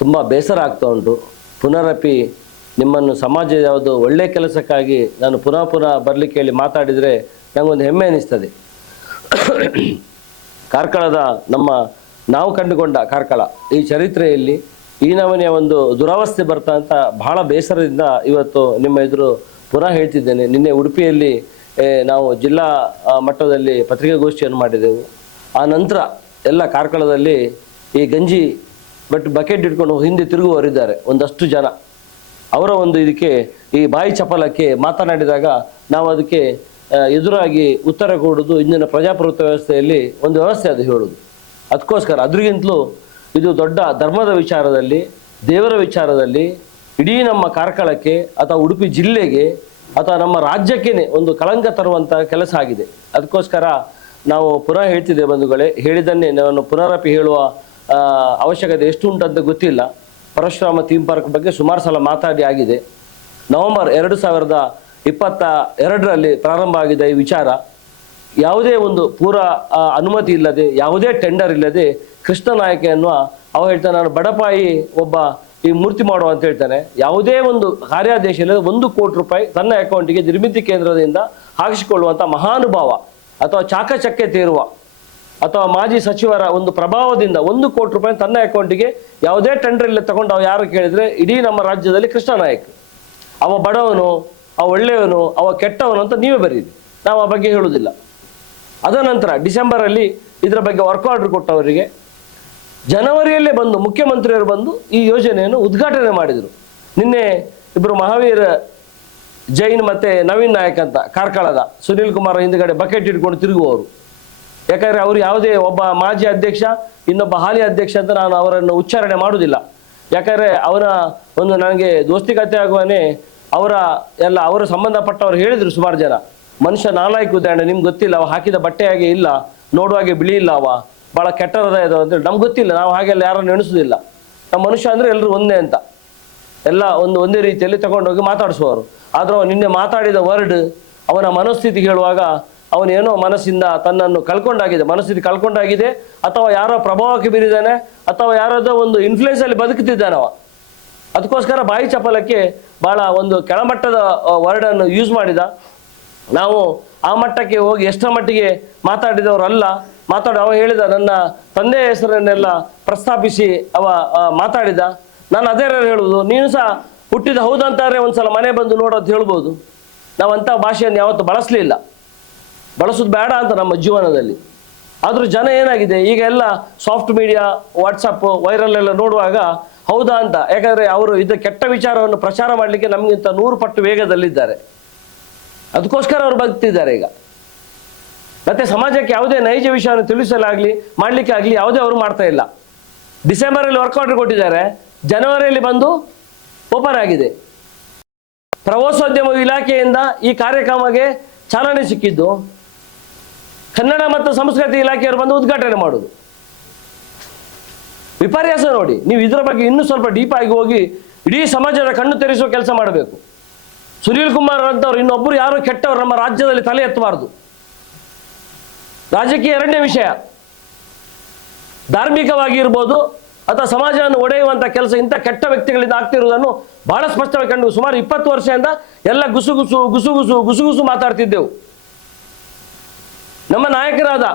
ತುಂಬ ಬೇಸರ ಆಗ್ತಾ ಉಂಟು. ಪುನರಪಿ ನಿಮ್ಮನ್ನು ಸಮಾಜದ ಯಾವುದು ಒಳ್ಳೆಯ ಕೆಲಸಕ್ಕಾಗಿ ನಾನು ಪುನಃ ಪುನಃ ಬರಲಿಕ್ಕೆ ಹೇಳಿ ಮಾತಾಡಿದರೆ ನನಗೊಂದು ಹೆಮ್ಮೆ ಅನ್ನಿಸ್ತದೆ ಕಾರ್ಕಳದ ನಮ್ಮ ನಾವು ಕಂಡುಕೊಂಡ ಕಾರ್ಕಳ, ಈ ಚರಿತ್ರೆಯಲ್ಲಿ ಈ ನಮನೆಯ ಒಂದು ದುರವಸ್ಥೆ ಬರ್ತಾ ಅಂತ ಬಹಳ ಬೇಸರದಿಂದ ಇವತ್ತು ನಿಮ್ಮ ಎದುರು ಪುನಃ ಹೇಳ್ತಿದ್ದೇನೆ. ನಿನ್ನೆ ಉಡುಪಿಯಲ್ಲಿ ನಾವು ಜಿಲ್ಲಾ ಮಟ್ಟದಲ್ಲಿ ಪತ್ರಿಕಾಗೋಷ್ಠಿಯನ್ನು ಮಾಡಿದೆವು. ಆ ನಂತರ ಎಲ್ಲ ಕಾರ್ಕಳದಲ್ಲಿ ಈ ಗಂಜಿ ಬಟ್ ಬಕೆಟ್ ಇಟ್ಕೊಂಡು ಹಿಂದೆ ತಿರುಗುವವರಿದ್ದಾರೆ ಒಂದಷ್ಟು ಜನ. ಅವರ ಒಂದು ಇದಕ್ಕೆ ಈ ಬಾಯಿ ಚಪಲಕ್ಕೆ ಮಾತನಾಡಿದಾಗ ನಾವು ಅದಕ್ಕೆ ಎದುರಾಗಿ ಉತ್ತರ ಕೊಡೋದು ಇಂದಿನ ಪ್ರಜಾಪ್ರಭುತ್ವ ವ್ಯವಸ್ಥೆಯಲ್ಲಿ ಒಂದು ವ್ಯವಸ್ಥೆ ಅದು ಹೇಳುವುದು. ಅದಕ್ಕೋಸ್ಕರ ಅದ್ರಿಗಿಂತಲೂ ಇದು ದೊಡ್ಡ ಧರ್ಮದ ವಿಚಾರದಲ್ಲಿ, ದೇವರ ವಿಚಾರದಲ್ಲಿ, ಇಡೀ ನಮ್ಮ ಕಾರ್ಕಳಕ್ಕೆ ಅಥವಾ ಉಡುಪಿ ಜಿಲ್ಲೆಗೆ ಅಥವಾ ನಮ್ಮ ರಾಜ್ಯಕ್ಕೇ ಒಂದು ಕಳಂಕ ತರುವಂಥ ಕೆಲಸ ಆಗಿದೆ. ಅದಕ್ಕೋಸ್ಕರ ನಾವು ಪುನಃ ಹೇಳ್ತಿದ್ದೆ ಬಂಧುಗಳೇ, ಹೇಳಿದ್ದನ್ನೇ ನಾನು ಪುನರಪಿ ಹೇಳುವ ಅವಶ್ಯಕತೆ ಎಷ್ಟು ಉಂಟಂತ ಗೊತ್ತಿಲ್ಲ. ಪರಶುರಾಮ ಥೀಮ್ ಪಾರ್ಕ್ ಬಗ್ಗೆ ಸುಮಾರು ಸಲ ಮಾತಾಡಿ ಆಗಿದೆ. ನವೆಂಬರ್ ಎರಡು ಸಾವಿರದ ಇಪ್ಪತ್ತ ಎರಡರಲ್ಲಿ ಪ್ರಾರಂಭ ಆಗಿದೆ ಈ ವಿಚಾರ. ಯಾವುದೇ ಒಂದು ಪೂರ ಅನುಮತಿ ಇಲ್ಲದೆ, ಯಾವುದೇ ಟೆಂಡರ್ ಇಲ್ಲದೆ ಕೃಷ್ಣ ನಾಯಕ ಎನ್ನುವ ಅವ ಹೇಳ್ತಾನೆ, ನಾನು ಬಡಪಾಯಿ ಒಬ್ಬ ಈ ಮೂರ್ತಿ ಮಾಡುವ ಅಂತ ಹೇಳ್ತಾನೆ. ಯಾವುದೇ ಒಂದು ಕಾರ್ಯಾದೇಶ ಇಲ್ಲದೆ ಒಂದು ಕೋಟಿ ರೂಪಾಯಿ ತನ್ನ ಅಕೌಂಟಿಗೆ ನಿರ್ಮಿತಿ ಕೇಂದ್ರದಿಂದ ಹಾಕಿಸಿಕೊಳ್ಳುವಂಥ ಮಹಾನುಭಾವ ಅಥವಾ ಚಾಕಚಕ್ಕೆ ಇರುವ ಅಥವಾ ಮಾಜಿ ಸಚಿವರ ಒಂದು ಪ್ರಭಾವದಿಂದ ಒಂದು ಕೋಟಿ ರೂಪಾಯಿ ತನ್ನ ಅಕೌಂಟಿಗೆ ಯಾವುದೇ ಟೆಂಡರ್ ಇಲ್ಲ ತಗೊಂಡು ಅವ ಯಾರು ಕೇಳಿದ್ರೆ, ಇಡೀ ನಮ್ಮ ರಾಜ್ಯದಲ್ಲಿ ಕೃಷ್ಣ ನಾಯಕ್. ಅವ ಬಡವನು, ಅವ ಒಳ್ಳೆಯವನು, ಅವ ಕೆಟ್ಟವನು ಅಂತ ನೀವೇ ಬರೀರಿ. ನಾವು ಆ ಬಗ್ಗೆ ಹೇಳುವುದಿಲ್ಲ. ಅದ ನಂತರ ಡಿಸೆಂಬರಲ್ಲಿ ಇದರ ಬಗ್ಗೆ ವರ್ಕ್ ಆರ್ಡರ್ ಕೊಟ್ಟವರಿಗೆ ಜನವರಿಯಲ್ಲೇ ಬಂದು ಮುಖ್ಯಮಂತ್ರಿಯವರು ಬಂದು ಈ ಯೋಜನೆಯನ್ನು ಉದ್ಘಾಟನೆ ಮಾಡಿದರು. ನಿನ್ನೆ ಇಬ್ಬರು ಮಹಾವೀರ ಜೈನ್ ಮತ್ತೆ ನವೀನ್ ನಾಯಕ್ ಅಂತ ಕಾರ್ಕಳದ ಸುನೀಲ್ ಕುಮಾರ್ ಹಿಂದ್ಗಡೆ ಬಕೆಟ್ ಇಟ್ಕೊಂಡು ತಿರುಗುವವರು. ಯಾಕಂದ್ರೆ ಅವರು ಯಾವುದೇ ಒಬ್ಬ ಮಾಜಿ ಅಧ್ಯಕ್ಷ, ಇನ್ನೊಬ್ಬ ಹಾಲಿ ಅಧ್ಯಕ್ಷ ಅಂತ ನಾನು ಅವರನ್ನು ಉಚ್ಚಾರಣೆ ಮಾಡುವುದಿಲ್ಲ. ಯಾಕಂದ್ರೆ ಅವರ ಒಂದು ನನಗೆ ದೋಸ್ತಿಕತೆ ಆಗುವನೆ ಅವರ ಎಲ್ಲ ಅವರ ಸಂಬಂಧಪಟ್ಟವರು ಹೇಳಿದರು ಸುಮಾರು ಜನ. ಮನುಷ್ಯ ನಾಲಾಯಕ ಉದಾಹರಣೆ, ನಿಮ್ಗೆ ಗೊತ್ತಿಲ್ಲ, ಅವ ಹಾಕಿದ ಬಟ್ಟೆ ಇಲ್ಲ ನೋಡುವಾಗೆ ಬಿಳಿ ಇಲ್ಲ ಅವ ಭಾಳ ಕೆಟ್ಟ ಹೃದಯ ನಮ್ಗೆ ಗೊತ್ತಿಲ್ಲ, ನಾವು ಹಾಗೆಲ್ಲ ಯಾರನ್ನು ಎಣಿಸೋದಿಲ್ಲ ನಮ್ಮ ಮನುಷ್ಯ ಅಂದ್ರೆ ಎಲ್ಲರೂ ಒಂದೇ ಅಂತ. ಎಲ್ಲ ಒಂದು ಒಂದೇ ರೀತಿಯಲ್ಲಿ ತಗೊಂಡೋಗಿ ಮಾತಾಡಿಸುವವರು. ಆದ್ರೂ ನಿನ್ನೆ ಮಾತಾಡಿದ ವರ್ಡ್ ಅವನ ಮನಸ್ಥಿತಿ ಹೇಳುವಾಗ ಅವನೇನೋ ಮನಸ್ಸಿಂದ ತನ್ನನ್ನು ಕಳ್ಕೊಂಡಾಗಿದೆ ಮನಸ್ಸಿಂದ ಕಳ್ಕೊಂಡಾಗಿದೆ, ಅಥವಾ ಯಾರೋ ಪ್ರಭಾವಕ್ಕೆ ಬೀರಿದ್ದಾನೆ, ಅಥವಾ ಯಾರದ ಒಂದು ಇನ್ಫ್ಲುಯೆನ್ಸ್ ಅಲ್ಲಿ ಬದುಕುತ್ತಿದ್ದಾನೆ ಅವ ಅದಕ್ಕೋಸ್ಕರ ಬಾಯಿ ಚಪಲಕ್ಕೆ ಬಹಳ ಒಂದು ಕೆಳಮಟ್ಟದ ವರ್ಡನ್ನು ಯೂಸ್ ಮಾಡಿದ. ನಾವು ಆ ಮಟ್ಟಕ್ಕೆ ಹೋಗಿ ಎಷ್ಟರ ಮಟ್ಟಿಗೆ ಮಾತಾಡಿದವರಲ್ಲ, ಮಾತಾಡ, ಅವ ಹೇಳಿದ, ನನ್ನ ತಂದೆಯ ಹೆಸರನ್ನೆಲ್ಲ ಪ್ರಸ್ತಾಪಿಸಿ ಅವ ಮಾತಾಡಿದ. ನಾನು ಅದೇ ಹೇಳುವುದು, ನೀನು ಸಹ ಹುಟ್ಟಿದ ಹೌದಂತಾರೆ ಒಂದ್ಸಲ ಮನೆ ಬಂದು ನೋಡೋದು ಹೇಳ್ಬೋದು. ನಾವು ಅಂಥ ಭಾಷೆಯನ್ನು ಯಾವತ್ತೂ ಬಳಸಲಿಲ್ಲ. ಬಳಸೋದು ಬೇಡ ಅಂತ ನಮ್ಮ ಜೀವನದಲ್ಲಿ. ಆದರೂ ಜನ ಏನಾಗಿದೆ, ಈಗ ಎಲ್ಲ ಸಾಫ್ಟ್ ಮೀಡಿಯಾ ವಾಟ್ಸಪ್ ವೈರಲ್ ಎಲ್ಲ ನೋಡುವಾಗ ಹೌದಾ ಅಂತ. ಯಾಕಂದರೆ ಅವರು ಇದು ಕೆಟ್ಟ ವಿಚಾರವನ್ನು ಪ್ರಚಾರ ಮಾಡಲಿಕ್ಕೆ ನಮಗಿಂತ ನೂರು ಪಟ್ಟು ವೇಗದಲ್ಲಿದ್ದಾರೆ. ಅದಕ್ಕೋಸ್ಕರ ಅವರು ಬದುಕ್ತಿದ್ದಾರೆ ಈಗ. ಮತ್ತೆ ಸಮಾಜಕ್ಕೆ ಯಾವುದೇ ನೈಜ ವಿಷಯವನ್ನು ತಿಳಿಸಲಾಗಲಿ, ಮಾಡಲಿಕ್ಕೆ ಆಗಲಿ ಯಾವುದೇ ಅವರು ಮಾಡ್ತಾ ಇಲ್ಲ. ಡಿಸೆಂಬರಲ್ಲಿ ವರ್ಕ್ ಆರ್ಡರ್ ಕೊಟ್ಟಿದ್ದಾರೆ. ಜನವರಿಯಲ್ಲಿ ಬಂದು ಓಪನ್ ಆಗಿದೆ. ಪ್ರವಾಸೋದ್ಯಮ ಇಲಾಖೆಯಿಂದ ಈ ಕಾರ್ಯಕ್ರಮಕ್ಕೆ ಚಾಲನೆ ಸಿಕ್ಕಿದ್ದು ಕನ್ನಡ ಮತ್ತು ಸಂಸ್ಕೃತಿ ಇಲಾಖೆಯವರು ಬಂದು ಉದ್ಘಾಟನೆ ಮಾಡೋದು. ವಿಪರ್ಯಾಸ ನೋಡಿ, ನೀವು ಇದರ ಬಗ್ಗೆ ಇನ್ನೂ ಸ್ವಲ್ಪ ಡೀಪ್ ಆಗಿ ಹೋಗಿ, ಇಡೀ ಸಮಾಜದ ಕಣ್ಣು ತೆರೆಸುವ ಕೆಲಸ ಮಾಡಬೇಕು. ಸುನೀಲ್ ಕುಮಾರ್ ಅಂತವ್ರು ಇನ್ನೊಬ್ಬರು ಯಾರು ಕೆಟ್ಟವರು ನಮ್ಮ ರಾಜ್ಯದಲ್ಲಿ ತಲೆ ಎತ್ತಬಾರದು. ರಾಜಕೀಯ ಎರಡನೇ ವಿಷಯ. ಧಾರ್ಮಿಕವಾಗಿ ಇರ್ಬೋದು ಅಥವಾ ಸಮಾಜವನ್ನು ಒಡೆಯುವಂಥ ಕೆಲಸ ಇಂಥ ಕೆಟ್ಟ ವ್ಯಕ್ತಿಗಳಿಂದ ಆಗ್ತಿರುವುದನ್ನು ಬಹಳ ಸ್ಪಷ್ಟವಾಗಿ ಕಂಡು, ಸುಮಾರು ಇಪ್ಪತ್ತು ವರ್ಷದಿಂದ ಎಲ್ಲ ಗುಸುಗುಸು ಗುಸುಗುಸು ಗುಸುಗುಸು ಮಾತಾಡ್ತಿದ್ದೆವು. ನಮ್ಮ ನಾಯಕರಾದ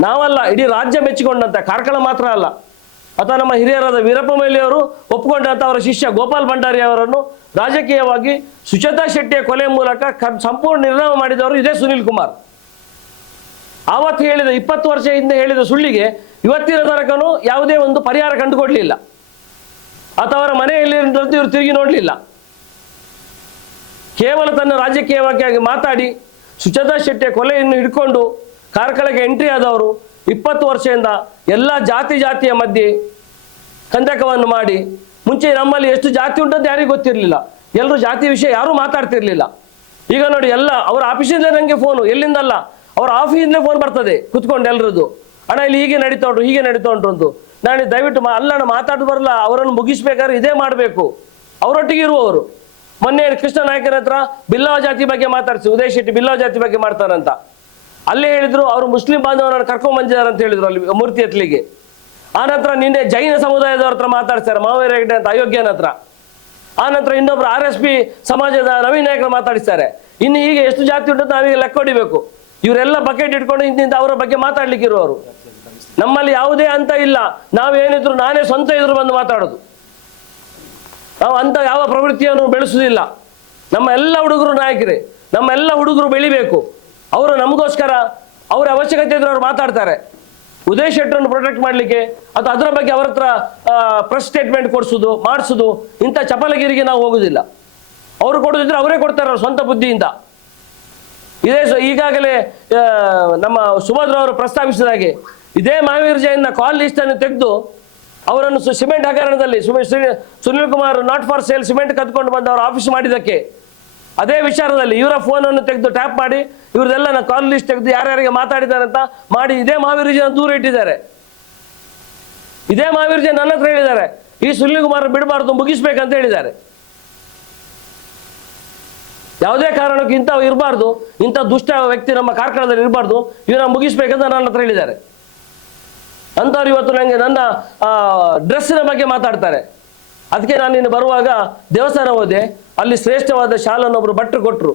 ನಾವಲ್ಲ, ಇಡೀ ರಾಜ್ಯ ಮೆಚ್ಚಿಕೊಂಡಂತ, ಕಾರ್ಕಳ ಮಾತ್ರ ಅಲ್ಲ. ಅಥವಾ ನಮ್ಮ ಹಿರಿಯರಾದ ವೀರಪ್ಪ ಮೊಯ್ಲಿಯವರು ಒಪ್ಪಿಕೊಂಡಂತ ಅವರ ಶಿಷ್ಯ ಗೋಪಾಲ್ ಭಂಡಾರಿ ಅವರನ್ನು ರಾಜಕೀಯವಾಗಿ ಸುಚೇತಾ ಶೆಟ್ಟಿಯ ಕೊಲೆ ಮೂಲಕ ಸಂಪೂರ್ಣ ನಿರ್ಣಯ ಮಾಡಿದವರು ಇದೇ ಸುನೀಲ್ ಕುಮಾರ್. ಆವತ್ತು ಹೇಳಿದ, ಇಪ್ಪತ್ತು ವರ್ಷ ಹಿಂದೆ ಹೇಳಿದ ಸುಳ್ಳಿಗೆ ಇವತ್ತಿನ ತನಕನೂ ಯಾವುದೇ ಒಂದು ಪರಿಹಾರ ಕಂಡುಕೊಡ್ಲಿಲ್ಲ. ಅಥವಾ ಅವರ ಮನೆಯಲ್ಲಿ ಇವರು ತಿರುಗಿ ನೋಡಲಿಲ್ಲ. ಕೇವಲ ತನ್ನ ರಾಜಕೀಯವಾಗಿ ಮಾತಾಡಿ ಸುಚೇತಾ ಶೆಟ್ಟಿಯ ಕೊಲೆಯನ್ನು ಹಿಡ್ಕೊಂಡು ಕಾರ್ಕಳಕ್ಕೆ ಎಂಟ್ರಿ ಆದವರು ಇಪ್ಪತ್ತು ವರ್ಷದಿಂದ ಎಲ್ಲ ಜಾತಿ ಜಾತಿಯ ಮಧ್ಯೆ ಕಂದಕವನ್ನು ಮಾಡಿ, ಮುಂಚೆ ನಮ್ಮಲ್ಲಿ ಎಷ್ಟು ಜಾತಿ ಉಂಟಂತ ಯಾರಿಗೂ ಗೊತ್ತಿರಲಿಲ್ಲ. ಎಲ್ಲರೂ ಜಾತಿ ವಿಷಯ ಯಾರೂ ಮಾತಾಡ್ತಿರ್ಲಿಲ್ಲ. ಈಗ ನೋಡಿ ಎಲ್ಲ, ಅವರ ಆಫೀಸಿಂದಲೇ ನನಗೆ ಫೋನು ಎಲ್ಲಿಂದಲ್ಲ? ಅವರ ಆಫೀಸಿಂದಲೇ ಫೋನ್ ಬರ್ತದೆ, ಕುತ್ಕೊಂಡು ಎಲ್ಲರದ್ದು ಅಣ್ಣ, ಇಲ್ಲಿ ಹೀಗೆ ನಡೀತಾ ಉಂಟು ಹೀಗೆ ನಡೀತಾ ಉಂಟು ಅಂತ ನಾನು ದಯವಿಟ್ಟು ಅಲ್ಲಣ್ಣ ಅಲ್ಲ ಮಾತಾಡೋದು ಬರಲ್ಲ, ಅವರನ್ನು ಮುಗಿಸ್ಬೇಕಾದ್ರೆ ಇದೇ ಮಾಡಬೇಕು. ಅವರೊಟ್ಟಿಗೆ ಇರುವವರು. ಮೊನ್ನೆ ಕೃಷ್ಣ ನಾಯಕರ ಹತ್ರ ಬಿಲ್ಲವ ಜಾತಿ ಬಗ್ಗೆ ಮಾತಾಡ್ಸಿ, ಉದಯ್ ಶೆಟ್ಟಿ ಬಿಲ್ಲವ ಜಾತಿ ಬಗ್ಗೆ ಮಾಡ್ತಾರಂತ ಅಲ್ಲೇ ಹೇಳಿದ್ರು, ಅವರು ಮುಸ್ಲಿಂ ಬಾಂಧವರನ್ನು ಕರ್ಕೊಂಡ್ ಬಂದಿದ್ದಾರೆ ಅಂತ ಹೇಳಿದ್ರು ಅಲ್ಲಿ ಮೂರ್ತಿ ಎತ್ತಲಿಗೆ. ನಂತರ ನಿನ್ನೆ ಜೈನ ಸಮುದಾಯದವ್ರ ಹತ್ರ ಮಾತಾಡ್ತಾರೆ ಮಾವೇರ ಅಂತ ಅಯೋಗ್ಯನ ಹತ್ರ. ಆನಂತರ ಇನ್ನೊಬ್ರು ಆರ್ ಎಸ್ ಪಿ ಸಮಾಜದ ನವೀನ್ ನಾಯಕರು ಮಾತಾಡಿಸ್ತಾರೆ ಇನ್ನು ಈಗ ಎಷ್ಟು ಜಾತಿ ಉಂಟು ನಾವೀಗ ಲೆಕ್ಕ ಹೊಡಿಬೇಕು. ಇವರೆಲ್ಲ ಬಕೆಟ್ ಇಟ್ಕೊಂಡು ಇಂದಿಂದ ಅವರ ಬಗ್ಗೆ ಮಾತಾಡ್ಲಿಕ್ಕೆ ಇರುವವರು ನಮ್ಮಲ್ಲಿ ಯಾವುದೇ ಅಂತ ಇಲ್ಲ. ನಾವೇನಿದ್ರು ನಾನೇ ಸ್ವಂತ ಇದ್ರು ಬಂದು ಮಾತಾಡೋದು. ನಾವು ಅಂಥ ಯಾವ ಪ್ರವೃತ್ತಿಯನ್ನು ಬೆಳೆಸುವುದಿಲ್ಲ. ನಮ್ಮ ಎಲ್ಲ ಹುಡುಗರು ನಾಯಕರೇ, ನಮ್ಮ ಎಲ್ಲ ಹುಡುಗರು ಬೆಳಿಬೇಕು. ಅವರು ನಮಗೋಸ್ಕರ ಅವರ ಅವಶ್ಯಕತೆ ಇದ್ರೆ ಅವ್ರು ಮಾತಾಡ್ತಾರೆ. ಉದಯ್ ಶೆಟ್ಟರನ್ನು ಪ್ರೊಟೆಕ್ಟ್ ಮಾಡಲಿಕ್ಕೆ ಅಥವಾ ಅದರ ಬಗ್ಗೆ ಅವರ ಹತ್ರ ಪ್ರೆಸ್ ಸ್ಟೇಟ್ಮೆಂಟ್ ಕೊಡಿಸೋದು, ಮಾಡಿಸೋದು, ಇಂಥ ಚಪಲಗಿರಿಗೆ ನಾವು ಹೋಗೋದಿಲ್ಲ. ಅವರು ಕೊಡೋದಿದ್ರೆ ಅವರೇ ಕೊಡ್ತಾರೆ ಅವ್ರ ಸ್ವಂತ ಬುದ್ಧಿಯಿಂದ. ಇದೇ ಈಗಾಗಲೇ ನಮ್ಮ ಸುಭದ್ರ ಅವರು ಪ್ರಸ್ತಾಪಿಸಿದಾಗೆ ಇದೇ ಮಹಾವೀರ್ ಜೈನ್ನ ಕಾಲ್ ಲಿಸ್ಟ್ ಅನ್ನು ತೆಗೆದು ಅವರನ್ನು ಸಿಮೆಂಟ್ ಹಗರಣದಲ್ಲಿ Sunil Kumar not for sale cement ಕದ್ಕೊಂಡು ಬಂದು ಅವರು ಆಫೀಸ್ ಮಾಡಿದ್ದಕ್ಕೆ. ಅದೇ ವಿಚಾರದಲ್ಲಿ ಇವರ ಫೋನನ್ನು ತೆಗೆದು ಟ್ಯಾಪ್ ಮಾಡಿ ಇವ್ರದೆಲ್ಲ ಕಾಲ್ ಲಿಸ್ಟ್ ತೆಗೆದು ಯಾರ್ಯಾರಿಗೆ ಮಾತಾಡಿದ್ದಾರೆ ಅಂತ ಮಾಡಿ ಇದೇ ಮಹಾವೀರ್ ಜನ ದೂರ ಇಟ್ಟಿದ್ದಾರೆ. ಇದೇ ಮಹಾವೀರ್ ಜನ ನನ್ನ ಹತ್ರ ಹೇಳಿದ್ದಾರೆ. ಈ ಸುನಿಲ್ ಕುಮಾರ್ ಬಿಡಬಾರ್ದು, ಮುಗಿಸ್ಬೇಕಂತ ಹೇಳಿದ್ದಾರೆ. ಯಾವುದೇ ಕಾರಣಕ್ಕೂ ಇಂಥ ಇರಬಾರ್ದು, ಇಂಥ ದುಷ್ಟ ವ್ಯಕ್ತಿ ನಮ್ಮ ಕಾರ್ಕಳದಲ್ಲಿ ಇರಬಾರ್ದು, ಇವನ ಮುಗಿಸ್ಬೇಕಂತ ನನ್ನ ಹತ್ರ ಹೇಳಿದ್ದಾರೆ. ಅಂಥವ್ರು ಇವತ್ತು ನನಗೆ ನನ್ನ ಡ್ರೆಸ್ಸಿನ ಬಗ್ಗೆ ಮಾತಾಡ್ತಾರೆ. ಅದಕ್ಕೆ ನಾನು ಇನ್ನು ಬರುವಾಗ ದೇವಸ್ಥಾನ ಹೋದೆ. ಅಲ್ಲಿ ಶ್ರೇಷ್ಠವಾದ ಶಾಲನ್ನು ಒಬ್ಬರು ಭಟ್ರು ಕೊಟ್ಟರು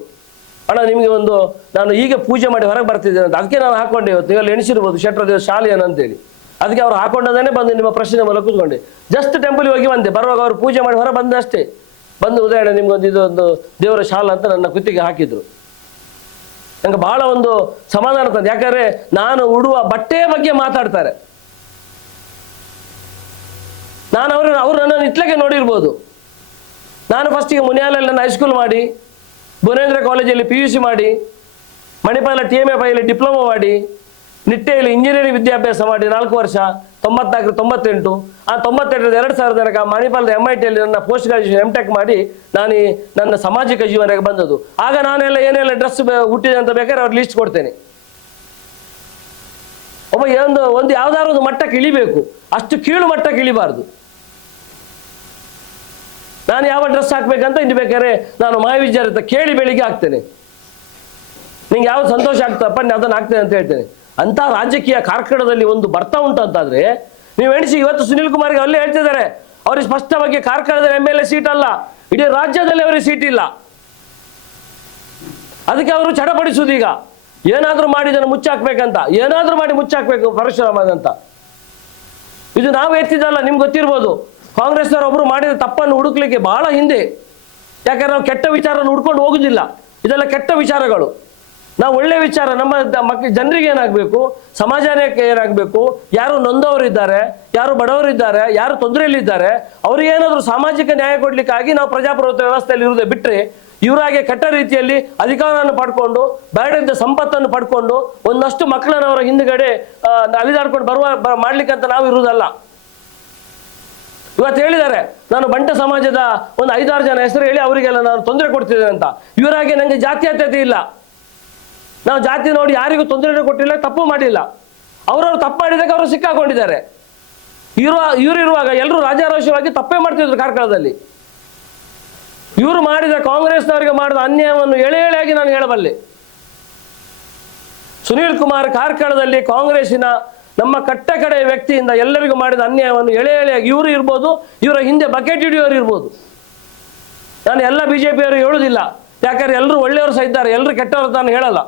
ಅಣ್ಣ, ನಿಮಗೆ ಒಂದು ನಾನು ಈಗ ಪೂಜೆ ಮಾಡಿ ಹೊರಗೆ ಬರ್ತಿದ್ದೇನೆ ಅಂತ. ಅದಕ್ಕೆ ನಾನು ಹಾಕೊಂಡೆ ಇವತ್ತು. ನೀವೆಲ್ಲ ಎಣಿಸಿರ್ಬೋದು. ಶೆಟ್ರ ದೇವ ಶಾಲೆ ಅಂತೇಳಿ ಅದಕ್ಕೆ ಅವ್ರು ಹಾಕೊಂಡದೇ ಬಂದು ನಿಮ್ಮ ಪ್ರಶ್ನೆ ಮೇಲೆ ಕೂತ್ಕೊಂಡೆ. ಜಸ್ಟ್ ಟೆಂಪಲ್ ಹೋಗಿ ಬಂದೆ. ಬರುವಾಗ ಅವರು ಪೂಜೆ ಮಾಡಿ ಹೊರ ಬಂದೆ ಅಷ್ಟೇ. ಬಂದು ಉದಾಹರಣೆ ನಿಮ್ಗೊಂದು ಇದೊಂದು ದೇವರ ಶಾಲ ಅಂತ ನನ್ನ ಕುತ್ತಿಗೆ ಹಾಕಿದ್ರು. ನಂಗೆ ಬಹಳ ಒಂದು ಸಮಾಧಾನ ತಂದೆ. ಯಾಕಂದ್ರೆ ನಾನು ಉಡುವ ಬಟ್ಟೆಯ ಬಗ್ಗೆ ಮಾತಾಡ್ತಾರೆ. ನಾನು ಅವರು ಅವರು ನನ್ನನ್ನು ಇತ್ಲಗೆ ನೋಡಿರ್ಬೋದು. ನಾನು ಫಸ್ಟಿಗೆ ಮುನಿಯಾಲಲ್ಲಿ ನನ್ನ ಹೈಸ್ಕೂಲ್ ಮಾಡಿ, ಭುವನೇಂದ್ರ ಕಾಲೇಜಲ್ಲಿ ಪಿ ಯು ಸಿ ಮಾಡಿ ಮಣಿಪಾಲ ಟಿ ಎಂ ಎಫ್ ಐಲಿ ಡಿಪ್ಲೊಮಾ ಮಾಡಿ, ನಿಟ್ಟೆಯಲ್ಲಿ ಇಂಜಿನಿಯರಿಂಗ್ ವಿದ್ಯಾಭ್ಯಾಸ ಮಾಡಿ ನಾಲ್ಕು ವರ್ಷ, ತೊಂಬತ್ನಾಲ್ಕು, ತೊಂಬತ್ತೆಂಟು, ಆ ತೊಂಬತ್ತೆಂಟರಿಂದ ಎರಡು ಸಾವಿರದ ತನಕ ಮಣಿಪಾಲದ ಎಂ ಐ ಟಿಯಲ್ಲಿ ನನ್ನ ಪೋಸ್ಟ್ ಗ್ರಾಜುಯೇಷನ್ ಎಂ ಟೆಕ್ ಮಾಡಿ ನಾನು ನನ್ನ ಸಾಮಾಜಿಕ ಜೀವನಕ್ಕೆ ಬಂದದ್ದು. ಆಗ ನಾನೆಲ್ಲ ಏನೆಲ್ಲ ಡ್ರೆಸ್ ಹುಟ್ಟಿದೆ ಅಂತ ಬೇಕಾದ್ರೆ ಅವ್ರು ಲಿಸ್ಟ್ ಕೊಡ್ತೇನೆ. ಒಬ್ಬ ಒಂದು ಒಂದು ಯಾವುದಾದ್ರು ಒಂದು ಮಟ್ಟಕ್ಕೆ ಇಳಿಬೇಕು. ಅಷ್ಟು ಕೀಳು ಮಟ್ಟಕ್ಕೆ ಇಳಿಬಾರ್ದು. ನಾನು ಯಾವ ಡ್ರೆಸ್ ಹಾಕ್ಬೇಕಂತ ಇಲ್ಲಿ ಬೇಕಾದ್ರೆ ನಾನು ಮಹಾವಿದ್ಯಾಲಯ ಕೇಳಿ ಬೆಳಿಗ್ಗೆ ಹಾಕ್ತೇನೆ. ನಿಂಗೆ ಯಾವ ಸಂತೋಷ ಆಗ್ತಪ್ಪ ನೀನು ಅದನ್ನು ಹಾಕ್ತೇನೆ ಅಂತ ಹೇಳ್ತೇನೆ. ಅಂತ ರಾಜಕೀಯ ಕಾರ್ಕಳದಲ್ಲಿ ಒಂದು ಬರ್ತಾ ಉಂಟು ಅಂತಾದ್ರೆ, ನೀವು ಎಣಿಸಿ ಇವತ್ತು ಸುನಿಲ್ ಕುಮಾರ್ಗೆ ಅಲ್ಲೇ ಹೇಳ್ತಿದ್ದಾರೆ, ಅವ್ರಿಗೆ ಸ್ಪಷ್ಟವಾಗಿ ಕಾರ್ಕಳದಲ್ಲಿ ಎಂ ಎಲ್ ಎ ಸೀಟ್ ಅಲ್ಲ, ಇಡೀ ರಾಜ್ಯದಲ್ಲಿ ಅವರಿಗೆ ಸೀಟ್ ಇಲ್ಲ. ಅದಕ್ಕೆ ಅವರು ಚಡಪಡಿಸುವುದು ಈಗ. ಏನಾದರೂ ಮಾಡಿ ಇದನ್ನು ಮುಚ್ಚಾಕ್ಬೇಕಂತ, ಏನಾದರೂ ಮಾಡಿ ಮುಚ್ಚಾಕ್ಬೇಕು ಪರಶುರಾಮ ಅಂತ ಇದು ನಾವು ಎತ್ತಿದ್ದಲ್ಲ, ನಿಮ್ಗೆ ಗೊತ್ತಿರ್ಬೋದು. ಕಾಂಗ್ರೆಸ್ನವರು ಒಬ್ಬರು ಮಾಡಿದ ತಪ್ಪನ್ನು ಹುಡುಕ್ಲಿಕ್ಕೆ ಬಹಳ ಹಿಂದೆ. ಯಾಕಂದ್ರೆ ನಾವು ಕೆಟ್ಟ ವಿಚಾರನ ಹುಡ್ಕೊಂಡು ಹೋಗುದಿಲ್ಲ. ಇದೆಲ್ಲ ಕೆಟ್ಟ ವಿಚಾರಗಳು. ನಾವು ಒಳ್ಳೆ ವಿಚಾರ, ನಮ್ಮ ಮಕ್ಕ ಜನರಿಗೆ ಏನಾಗಬೇಕು? ಸಮಾಜಕ್ಕೆ ಏನಾಗಬೇಕು? ಯಾರು ನೊಂದವರಿದ್ದಾರೆ? ಯಾರು ಬಡವರಿದ್ದಾರೆ? ಯಾರು ತೊಂದರೆಯಲ್ಲಿದ್ದಾರೆ? ಅವ್ರಿಗೆ ಏನಾದರೂ ಸಾಮಾಜಿಕ ನ್ಯಾಯ ಕೊಡ್ಲಿಕ್ಕಾಗಿ ನಾವು ಪ್ರಜಾಪ್ರಭುತ್ವ ವ್ಯವಸ್ಥೆಯಲ್ಲಿ ಇರುವುದೇ ಬಿಟ್ಟರೆ ಇವರಾಗೆ ಕೆಟ್ಟ ರೀತಿಯಲ್ಲಿ ಅಧಿಕಾರವನ್ನು ಪಡ್ಕೊಂಡು ಬೇಡದ ಸಂಪತ್ತನ್ನು ಪಡ್ಕೊಂಡು, ಒಂದಷ್ಟು ಮಕ್ಕಳನ್ನ ಅವರ ಹಿಂದುಗಡೆ ಅಲಿದಾಡ್ಕೊಂಡು ಬರುವ ಮಾಡ್ಲಿಕ್ಕಂತ ನಾವು ಇರುವುದಲ್ಲ ಇವತ್ತು ಹೇಳಿದ್ದಾರೆ, ನಾನು ಬಂಟ ಸಮಾಜದ ಒಂದು ಐದಾರು ಜನ ಹೆಸರು ಹೇಳಿ ಅವರಿಗೆಲ್ಲ ನಾನು ತೊಂದರೆ ಕೊಡ್ತಿದ್ದೇನೆ ಅಂತ. ಇವರಾಗೆ ನನಗೆ ಅತ್ಯತೆ ಇಲ್ಲ. ನಾವು ಜಾತಿ ನೋಡಿ ಯಾರಿಗೂ ತೊಂದರೆ ಕೊಟ್ಟಿಲ್ಲ, ತಪ್ಪು ಮಾಡಿಲ್ಲ. ಅವರವರು ತಪ್ಪು ಮಾಡಿದಾಗ ಅವರು ಸಿಕ್ಕಾಕೊಂಡಿದ್ದಾರೆ. ಇರುವ, ಇವರು ಇರುವಾಗ ಎಲ್ಲರೂ ರಾಜಾರೋಷವಾಗಿ ತಪ್ಪೇ ಮಾಡ್ತಿದ್ರು ಕಾರ್ಕಳದಲ್ಲಿ. ಇವರು ಮಾಡಿದ ಕಾಂಗ್ರೆಸ್ನವರಿಗೆ ಮಾಡಿದ ಅನ್ಯಾಯವನ್ನು ಎಳೆ ಎಳೆಯಾಗಿ ನಾನು ಹೇಳಬಲ್ಲೆ. ಸುನೀಲ್ ಕುಮಾರ್ ಕಾರ್ಕಳದಲ್ಲಿ ಕಾಂಗ್ರೆಸ್ಸಿನ ನಮ್ಮ ಕಟ್ಟ ಕಡೆಯ ವ್ಯಕ್ತಿಯಿಂದ ಎಲ್ಲರಿಗೂ ಮಾಡಿದ ಅನ್ಯಾಯವನ್ನು ಎಳೆ ಎಳೆಯಾಗಿ ಇವರು ಇರ್ಬೋದು, ಇವರ ಹಿಂದೆ ಬಕೆಟ್ ಹಿಡಿಯೋರು ಇರ್ಬೋದು. ನಾನು ಎಲ್ಲ ಬಿ ಜೆ ಪಿಯವರು ಹೇಳುವುದಿಲ್ಲ ಯಾಕಂದ್ರೆ ಎಲ್ಲರೂ ಒಳ್ಳೆಯವರು ಸಹ ಇದ್ದಾರೆ, ಎಲ್ಲರೂ ಕೆಟ್ಟವರು ತಾನು ಹೇಳಲ್ಲ.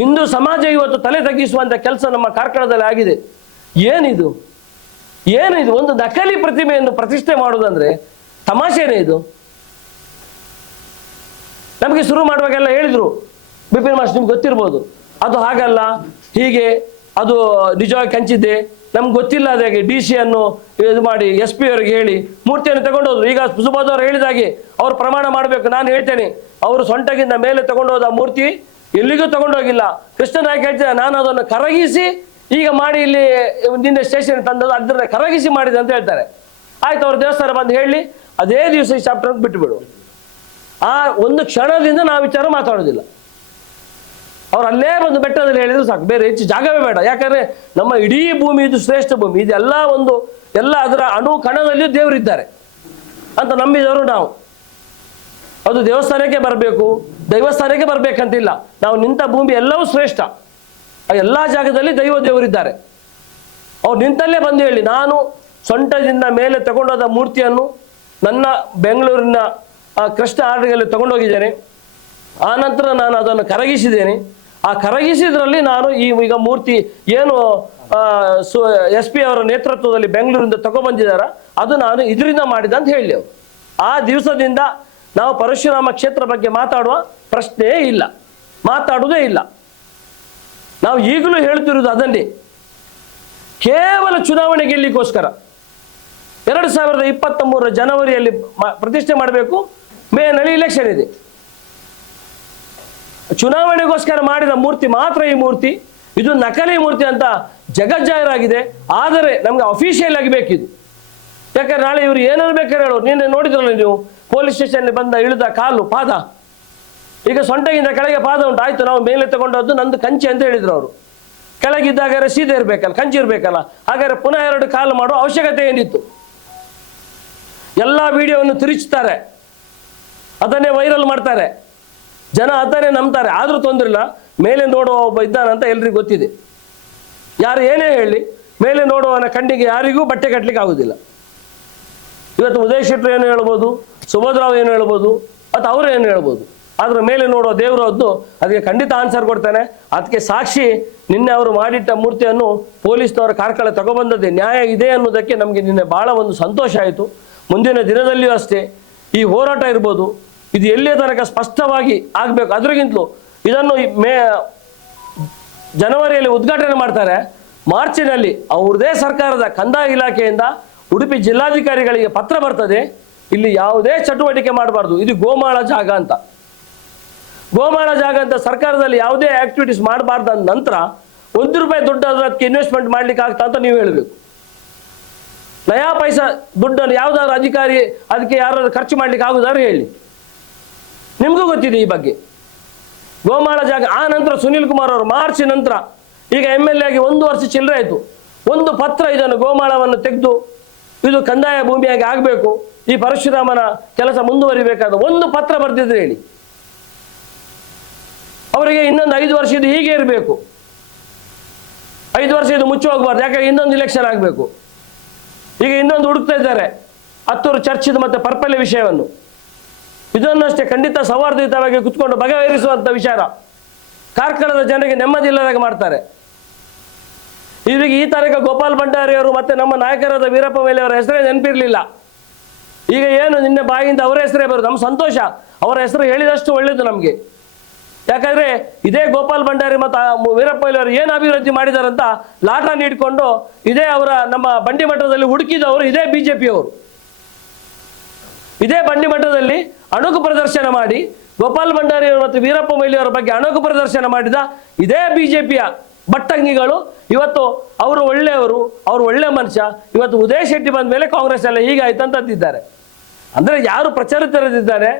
ಹಿಂದೂ ಸಮಾಜ ಇವತ್ತು ತಲೆ ತಗ್ಗಿಸುವಂತ ಕೆಲಸ ನಮ್ಮ ಕಾರ್ಕಳದಲ್ಲಿ ಆಗಿದೆ. ಏನಿದು? ಏನಿದು? ಒಂದು ನಕಲಿ ಪ್ರತಿಮೆಯನ್ನು ಪ್ರತಿಷ್ಠೆ ಮಾಡುವುದಂದ್ರೆ ತಮಾಷೆನೇ ಇದು. ನಮಗೆ ಶುರು ಮಾಡುವಾಗೆಲ್ಲ ಹೇಳಿದ್ರು, ಬಿಪಿನ್ ಮಾಸ್ ನಿಮ್ಗೆ ಗೊತ್ತಿರ್ಬೋದು. ಅದು ಹಾಗಲ್ಲ, ಹೀಗೆ ಅದು ನಿಜವಾಗಿ ಕಂಚಿದ್ದೆ. ನಮ್ಗೆ ಗೊತ್ತಿಲ್ಲ ಅದಾಗೆ ಡಿ ಸಿ ಅನ್ನು ಇದು ಮಾಡಿ ಎಸ್ ಪಿ ಅವರಿಗೆ ಹೇಳಿ ಮೂರ್ತಿಯನ್ನು ತಗೊಂಡೋದ್ರು. ಈಗ ಸುಬೋಧ್ ಅವರು ಹೇಳಿದಾಗೆ ಅವ್ರು ಪ್ರಮಾಣ ಮಾಡಬೇಕು. ನಾನು ಹೇಳ್ತೇನೆ, ಅವರು ಸೊಂಟಗಿಂದ ಮೇಲೆ ತಗೊಂಡೋದ ಮೂರ್ತಿ ಎಲ್ಲಿಗೂ ತಗೊಂಡೋಗಿಲ್ಲ. ಕೃಷ್ಣನಾಯ್ಕ ಹೇಳ್ತೇನೆ ನಾನು ಅದನ್ನು ಕರಗಿಸಿ ಈಗ ಮಾಡಿ ಇಲ್ಲಿ ನಿನ್ನೆ ಸ್ಟೇಷನ್ ತಂದದ್ದು ಅದನ್ನ ಕರಗಿಸಿ ಮಾಡಿದೆ ಅಂತ ಹೇಳ್ತಾರೆ. ಆಯ್ತು, ಅವ್ರ ದೇವಸ್ಥಾನ ಬಂದು ಹೇಳಿ, ಅದೇ ದಿವಸ ಈ ಚಾಪ್ಟರ್ ಬಿಟ್ಟುಬಿಡು ಆ ಒಂದು ಕ್ಷಣದಿಂದ ನಾವು ವಿಚಾರ ಮಾತಾಡೋದಿಲ್ಲ. ಅವ್ರು ಅಲ್ಲೇ ಒಂದು ಬೆಟ್ಟದಲ್ಲಿ ಹೇಳಿದ್ರು ಸಾಕು. ಬೇರೆ ಹೆಚ್ಚು ಜಾಗವೇ ಬೇಡ. ಯಾಕಂದ್ರೆ ನಮ್ಮ ಇಡೀ ಭೂಮಿ ಇದು ಶ್ರೇಷ್ಠ ಭೂಮಿ. ಇದೆಲ್ಲ ಒಂದು ಎಲ್ಲ ಅದರ ಅಣು ಕಣದಲ್ಲಿಯೂ ದೇವರಿದ್ದಾರೆ. ಅಂತ ನಂಬಿದವರು ನಾವು. ಅದು ದೇವಸ್ಥಾನಕ್ಕೆ ಬರಬೇಕು ದೈವಸ್ಥಾನಕ್ಕೆ ಬರಬೇಕಂತಿಲ್ಲ. ನಾವು ನಿಂತ ಭೂಮಿ ಎಲ್ಲವೂ ಶ್ರೇಷ್ಠ. ಎಲ್ಲ ಜಾಗದಲ್ಲಿ ದೈವ ದೇವರಿದ್ದಾರೆ. ಅವ್ರು ನಿಂತಲ್ಲೇ ಬಂದು ಹೇಳಿ ನಾನು ಸೊಂಟದಿಂದ ಮೇಲೆ ತಗೊಂಡೋದ ಮೂರ್ತಿಯನ್ನು ನನ್ನ ಬೆಂಗಳೂರಿನ ಆ, ಕೃಷ್ಣ ಆರ್ಡ್ರಿಗೆ ತಗೊಂಡೋಗಿದ್ದೇನೆ. ಆ ನಂತರ ನಾನು ಅದನ್ನು ಕರಗಿಸಿದ್ದೇನೆ. ಆ ಕರಗಿಸಿದ್ರಲ್ಲಿ ನಾನು ಈ ಈಗ ಮೂರ್ತಿ ಏನು ಎಸ್ ಪಿ ಅವರ ನೇತೃತ್ವದಲ್ಲಿ ಬೆಂಗಳೂರಿಂದ ತಗೊಬಂದಿದಾರ, ಅದು ನಾನು ಇದರಿಂದ ಮಾಡಿದ ಅಂತ ಹೇಳಿ ಆ ದಿವಸದಿಂದ ನಾವು ಪರಶುರಾಮ ಕ್ಷೇತ್ರ ಬಗ್ಗೆ ಮಾತಾಡುವ ಪ್ರಶ್ನೆಯೇ ಇಲ್ಲ, ಮಾತಾಡುವುದೇ ಇಲ್ಲ. ನಾವು ಈಗಲೂ ಹೇಳ್ತಿರೋದು ಅದನ್ನೇ. ಕೇವಲ ಚುನಾವಣೆ ಗೆಲ್ಲಿಗೋಸ್ಕರ ಎರಡು ಸಾವಿರದ ಇಪ್ಪತ್ತ ಮೂರರ ಜನವರಿಯಲ್ಲಿ ಪ್ರತಿಷ್ಠೆ ಮಾಡಬೇಕು ಮೇನಲ್ಲಿ ಇಲೆಕ್ಷನ್ ಇದೆ. ಚುನಾವಣೆಗೋಸ್ಕರ ಮಾಡಿದ ಮೂರ್ತಿ ಮಾತ್ರ ಈ ಮೂರ್ತಿ. ಇದು ನಕಲಿ ಮೂರ್ತಿ ಅಂತ ಜಗಜ್ಜಾಹೀರಾಗಿದೆ. ಆದರೆ ನಮ್ಗೆ ಅಫಿಷಿಯಲ್ ಆಗಿ ಬೇಕಿದು. ಯಾಕಂದ್ರೆ ನಾಳೆ ಇವರು ಏನಾದ್ರು ಬೇಕಾದ್ರೆ ಹೇಳೋರು. ನಿನ್ನೆ ನೋಡಿದ್ರಲ್ಲ ನೀವು? ಪೊಲೀಸ್ ಸ್ಟೇಷನ್ ಬಂದ ಇಳಿದ ಕಾಲು, ಪಾದ. ಈಗ ಸೊಂಟಗಿಂದ ಕೆಳಗೆ ಪಾದ ಉಂಟು. ಆಯ್ತು, ನಾವು ಮೇಲೆ ತಗೊಂಡದ್ದು ನಂದು ಕಂಚಿ ಅಂತ ಹೇಳಿದ್ರು ಅವರು. ಕೆಳಗಿದ್ದಾಗ ಸೀದೆ ಇರ್ಬೇಕಲ್ಲ, ಕಂಚಿ ಇರ್ಬೇಕಲ್ಲ. ಹಾಗಾದ್ರೆ ಪುನಃ ಎರಡು ಕಾಲು ಮಾಡುವ ಅವಶ್ಯಕತೆ ಏನಿತ್ತು? ಎಲ್ಲ ವಿಡಿಯೋವನ್ನು ತಿರುಚ್ತಾರೆ. ಅದನ್ನೇ ವೈರಲ್ ಮಾಡ್ತಾರೆ. ಜನ ಅದನ್ನೇ ನಂಬ್ತಾರೆ, ಆದರೂ ತೊಂದರೆ ಇಲ್ಲ. ಮೇಲೆ ನೋಡುವ ಒಬ್ಬ ಇದ್ದಾನಂತ ಎಲ್ರಿಗೂ ಗೊತ್ತಿದೆ. ಯಾರು ಏನೇ ಹೇಳಿ ಮೇಲೆ ನೋಡುವವನ ಕಣ್ಣಿಗೆ ಯಾರಿಗೂ ಬಟ್ಟೆ ಕಟ್ಟಲಿಕ್ಕೆ ಆಗುದಿಲ್ಲ. ಇವತ್ತು ಉದಯ್ ಶೆಟ್ಟರು ಏನು ಹೇಳ್ಬೋದು ಸುಭದ್ರಾವ್ ಏನು ಹೇಳ್ಬೋದು, ಮತ್ತು ಅವರು ಏನು ಹೇಳ್ಬೋದು? ಆದರೂ ಮೇಲೆ ನೋಡುವ ದೇವರದ್ದು ಅದಕ್ಕೆ ಖಂಡಿತ ಆನ್ಸರ್ ಕೊಡ್ತಾನೆ. ಅದಕ್ಕೆ ಸಾಕ್ಷಿ, ನಿನ್ನೆ ಅವರು ಮಾಡಿಟ್ಟ ಮೂರ್ತಿಯನ್ನು ಪೊಲೀಸ್ನವರ ಕಾರ್ಕಳ ತಗೊಬಂದದ್ದೇ ನ್ಯಾಯ ಇದೆ ಅನ್ನೋದಕ್ಕೆ ನಮಗೆ ನಿನ್ನೆ ಭಾಳ ಒಂದು ಸಂತೋಷ ಆಯಿತು. ಮುಂದಿನ ದಿನದಲ್ಲಿಯೂ ಅಷ್ಟೇ. ಈ ಹೋರಾಟ ಇರ್ಬೋದು. ಇದು ಎಲ್ಲಿಯ ತನಕ ಸ್ಪಷ್ಟವಾಗಿ ಆಗಬೇಕು? ಅದರಿಗಿಂತಲೂ ಇದನ್ನು ಮೇ ಜನವರಿಯಲ್ಲಿ ಉದ್ಘಾಟನೆ ಮಾಡ್ತಾರೆ. ಮಾರ್ಚಿನಲ್ಲಿ ಅವ್ರದೇ ಸರ್ಕಾರದ ಕಂದಾಯ ಇಲಾಖೆಯಿಂದ ಉಡುಪಿ ಜಿಲ್ಲಾಧಿಕಾರಿಗಳಿಗೆ ಪತ್ರ ಬರ್ತದೆ. ಇಲ್ಲಿ ಯಾವುದೇ ಚಟುವಟಿಕೆ ಮಾಡಬಾರ್ದು. ಇದು ಗೋಮಾಳ ಜಾಗ ಅಂತ. ಗೋಮಾಳ ಜಾಗ ಅಂತ ಸರ್ಕಾರದಲ್ಲಿ ಯಾವುದೇ ಆಕ್ಟಿವಿಟೀಸ್ ಮಾಡಬಾರ್ದ ನಂತರ ಒಂದು ರೂಪಾಯಿ ದುಡ್ಡು ಅದಕ್ಕೆ ಇನ್ವೆಸ್ಟ್ಮೆಂಟ್ ಮಾಡ್ಲಿಕ್ಕೆ ಆಗ್ತಾ ಅಂತ ನೀವು ಹೇಳಬೇಕು. ನಯಾ ಪೈಸಾ ದುಡ್ಡನ್ನು ಯಾವುದಾದ್ರು ಅಧಿಕಾರಿ, ಅದಕ್ಕೆ ಯಾರಾದ್ರೂ ಖರ್ಚು ಮಾಡ್ಲಿಕ್ಕೆ ಆಗುದಾದ್ರೂ ಹೇಳಿ. ನಿಮಗೂ ಗೊತ್ತಿದೆ ಈ ಬಗ್ಗೆ. ಗೋಮಾಳ ಜಾಗ, ಆ ನಂತರ ಸುನಿಲ್ ಕುಮಾರ್ ಅವರು ಮಾರ್ಚ್ ನಂತರ, ಈಗ ಎಂ ಎಲ್ ಎ ಆಗಿ ಒಂದು ವರ್ಷ ಚಿಲ್ಲರೆ ಆಯಿತು. ಒಂದು ಪತ್ರ ಇದನ್ನು ಗೋಮಾಳವನ್ನು ತೆಗೆದು, ಇದು ಕಂದಾಯ ಭೂಮಿಯಾಗಿ ಆಗಬೇಕು, ಈ ಪರಶುರಾಮನ ಕೆಲಸ ಮುಂದುವರಿಬೇಕಾದ ಒಂದು ಪತ್ರ ಬರೆದಿದ್ರೆ ಹೇಳಿ. ಅವರಿಗೆ ಇನ್ನೊಂದು ಐದು ವರ್ಷ ಇದು ಹೀಗೆ ಇರಬೇಕು. ಐದು ವರ್ಷ ಇದು ಮುಚ್ಚಿ ಹೋಗಬಾರ್ದು ಯಾಕಂದ್ರೆ ಇನ್ನೊಂದು ಇಲೆಕ್ಷನ್ ಆಗಬೇಕು. ಈಗ ಇನ್ನೊಂದು ಹುಡುಕ್ತಾ ಇದ್ದಾರೆ ಹತ್ತೂರು ಚರ್ಚಿದ ಮತ್ತೆ ಪರ್ಪಲ್ಯ ವಿಷಯವನ್ನು. ಇದನ್ನಷ್ಟೇ ಖಂಡಿತ ಸೌಹಾರ್ದಯುತವಾಗಿ ಕುತ್ಕೊಂಡು ಬಗೆಹರಿಸುವಂತ ವಿಚಾರ. ಕಾರ್ಕಳದ ಜನರಿಗೆ ನೆಮ್ಮದಿ ಇಲ್ಲದಾಗ ಮಾಡ್ತಾರೆ. ಇವರಿಗೆ ಈ ತನಕ ಗೋಪಾಲ್ ಭಂಡಾರಿ ಅವರು ಮತ್ತೆ ನಮ್ಮ ನಾಯಕರಾದ ವೀರಪ್ಪ ಮೇಲೆ ಹೆಸರೇ ನೆನಪಿರ್ಲಿಲ್ಲ. ಈಗ ಏನು ನಿನ್ನೆ ಬಾಯಿಂದ ಅವರ ಹೆಸರೇ ಬರೋದು ನಮ್ಮ ಸಂತೋಷ. ಅವರ ಹೆಸರು ಹೇಳಿದಷ್ಟು ಒಳ್ಳೇದು ನಮಗೆ. ಯಾಕಂದ್ರೆ ಇದೇ ಗೋಪಾಲ್ ಭಂಡಾರಿ ಮತ್ತು ವೀರಪ್ಪ ಅವರು ಏನು ಅಭಿವೃದ್ಧಿ ಮಾಡಿದಾರಂತ ಲಾಟ ನೀಡಿಕೊಂಡು ಇದೇ ಅವರ ನಮ್ಮ ಬಂಡಿ ಮಠದಲ್ಲಿ ಹುಡುಕಿದವರು ಇದೇ ಬಿಜೆಪಿಯವರು. ಇದೇ ಬಂಡಿ ಮಠದಲ್ಲಿ ಅಣುಕು ಪ್ರದರ್ಶನ ಮಾಡಿ ಗೋಪಾಲ್ ಭಂಡಾರಿ ಅವರು ಮತ್ತು ವೀರಪ್ಪ ಮೊಯ್ಲಿ ಅವರ ಬಗ್ಗೆ ಅಣುಕು ಪ್ರದರ್ಶನ ಮಾಡಿದ ಇದೇ ಬಿಜೆಪಿಯ ಬಟ್ಟಂಗಿಗಳು ಇವತ್ತು ಅವರು ಒಳ್ಳೆಯವರು, ಅವರು ಒಳ್ಳೆ ಮನುಷ್ಯ. ಇವತ್ತು ಉದಯ ಶೆಟ್ಟಿ ಬಂದ ಮೇಲೆ ಕಾಂಗ್ರೆಸ್ ಎಲ್ಲ ಹೀಗಾಯ್ತು ಅಂತ ಅಂತಿದ್ದಾರೆ. ಅಂದ್ರೆ ಯಾರು ಪ್ರಚಾರಿತರಿದ್ದಾರೆ